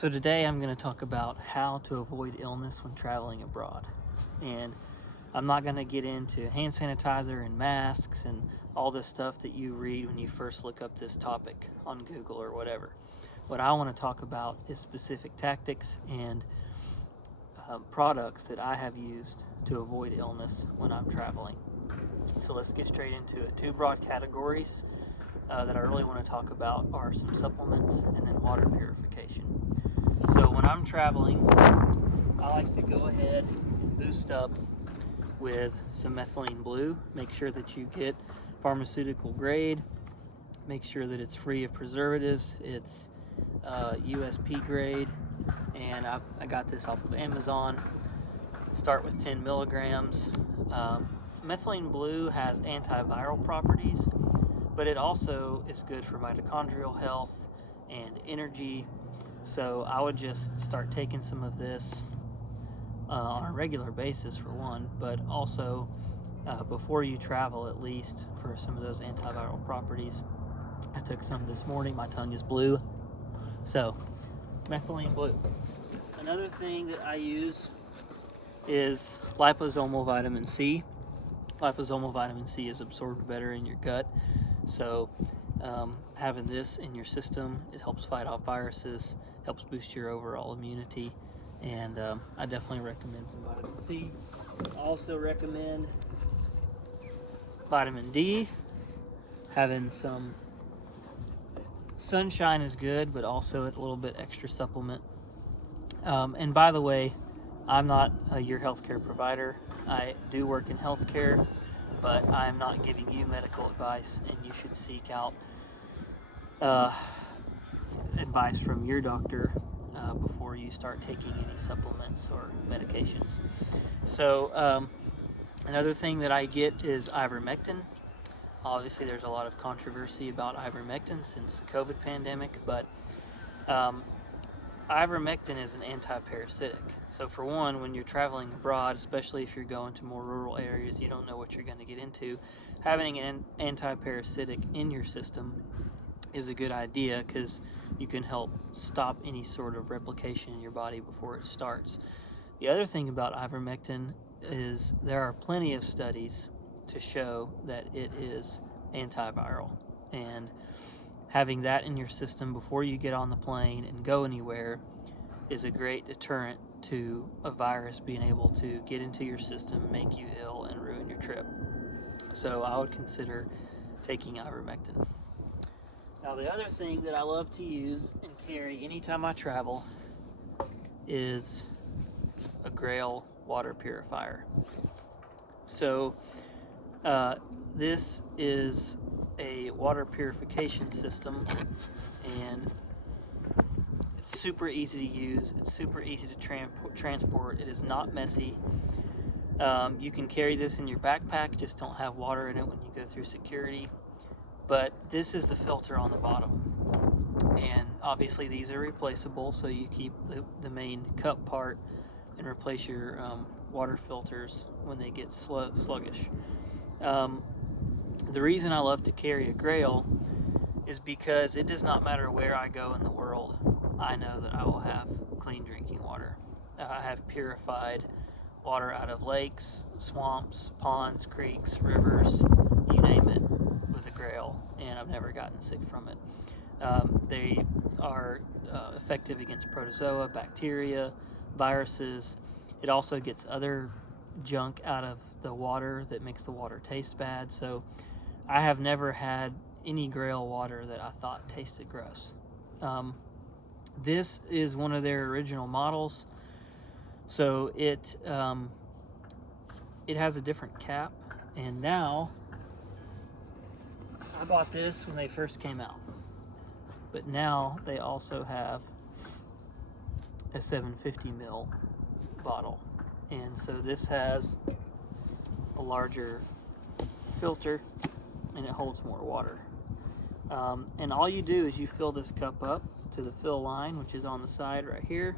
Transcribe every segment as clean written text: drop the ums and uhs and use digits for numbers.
So today I'm going to talk about how to avoid illness when traveling abroad. And I'm not going to get into hand sanitizer and masks and all this stuff that you read when you first look up this topic on Google or whatever. What I want to talk about is specific tactics and products that I have used to avoid illness when I'm traveling. So let's get straight into it. Two broad categories that I really want to talk about are some supplements and then water purification. So when I'm traveling, I like to go ahead and boost up with some methylene blue. Make sure that you get pharmaceutical grade. Make sure that it's free of preservatives. It's USP grade, and I got this off of Amazon. Start with 10 milligrams. Methylene blue has antiviral properties, but it also is good for mitochondrial health and energy. So I would just start taking some of this on a regular basis for one, but also before you travel, at least for some of those antiviral properties. I took some this morning. My tongue is blue. So methylene blue. Another thing that I use is liposomal vitamin C. Liposomal vitamin C is absorbed better in your gut. So having this in your system, it helps fight off viruses, helps boost your overall immunity, and I definitely recommend some vitamin C. I also recommend vitamin D. Having some sunshine is good, but also a little bit extra supplement. And by the way, I'm not your healthcare provider. I do work in healthcare, but I'm not giving you medical advice, and you should seek out advice from your doctor before you start taking any supplements or medications. So another thing that I get is ivermectin. Obviously, there's a lot of controversy about ivermectin since the COVID pandemic, but ivermectin is an anti-parasitic. So for one, when you're traveling abroad, especially if you're going to more rural areas, you don't know what you're going to get into, having an anti-parasitic in your system is a good idea because you can help stop any sort of replication in your body before it starts. The other thing about ivermectin is there are plenty of studies to show that it is antiviral, and having that in your system before you get on the plane and go anywhere is a great deterrent to a virus being able to get into your system, make you ill, and ruin your trip. So I would consider taking ivermectin. Now, the other thing that I love to use and carry anytime I travel is a Grail water purifier. So this is a water purification system, and it's super easy to use. It's super easy to transport. It is not messy. You can carry this in your backpack, just don't have water in it when you go through security. But this is the filter on the bottom, and obviously these are replaceable, so you keep the main cup part and replace your water filters when they get sluggish. The reason I love to carry a Grail is because it does not matter where I go in the world, I know that I will have clean drinking water. I have purified water out of lakes, swamps, ponds, creeks, rivers, you name it, with a Grail, and I've never gotten sick from it. They are effective against protozoa, bacteria, viruses. It also gets other junk out of the water that makes the water taste bad. So I have never had any Grail water that I thought tasted gross. This is one of their original models. So it has a different cap, and now I bought this when they first came out, but now they also have a 750 ml bottle, and so this has a larger filter and it holds more water. And all you do is you fill this cup up to the fill line, which is on the side right here.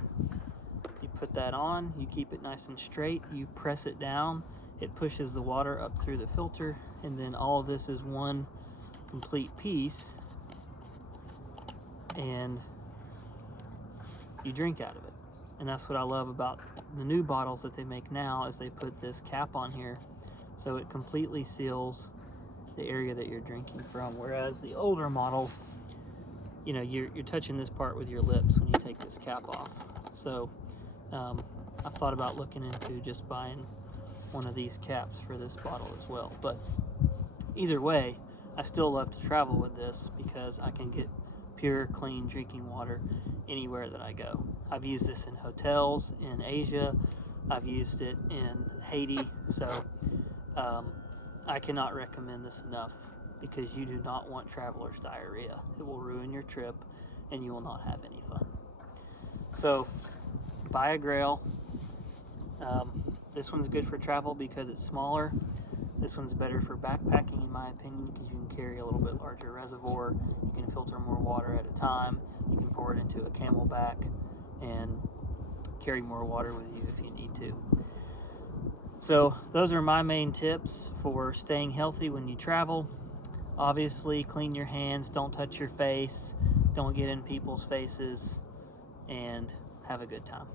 You put that on, you keep it nice and straight, you press it down, it pushes the water up through the filter, and then all of this is one complete piece. And you drink out of it. And that's what I love about the new bottles that they make now, is they put this cap on here so it completely seals the area that you're drinking from. Whereas the older models, you know, you're touching this part with your lips when you take this cap off. So I've thought about looking into just buying one of these caps for this bottle as well. But either way, I still love to travel with this because I can get pure, clean drinking water anywhere that I go. I've used this in hotels in Asia. I've used it in Haiti. So I cannot recommend this enough, because you do not want traveler's diarrhea. It will ruin your trip and you will not have any fun. So buy a Grail. This one's good for travel because it's smaller. This one's better for backpacking, in my opinion, because you can carry a little bit larger reservoir. You can filter more water at a time. You can pour it into a Camelback and carry more water with you if you need to. So those are my main tips for staying healthy when you travel. Obviously, clean your hands, don't touch your face, don't get in people's faces, and have a good time.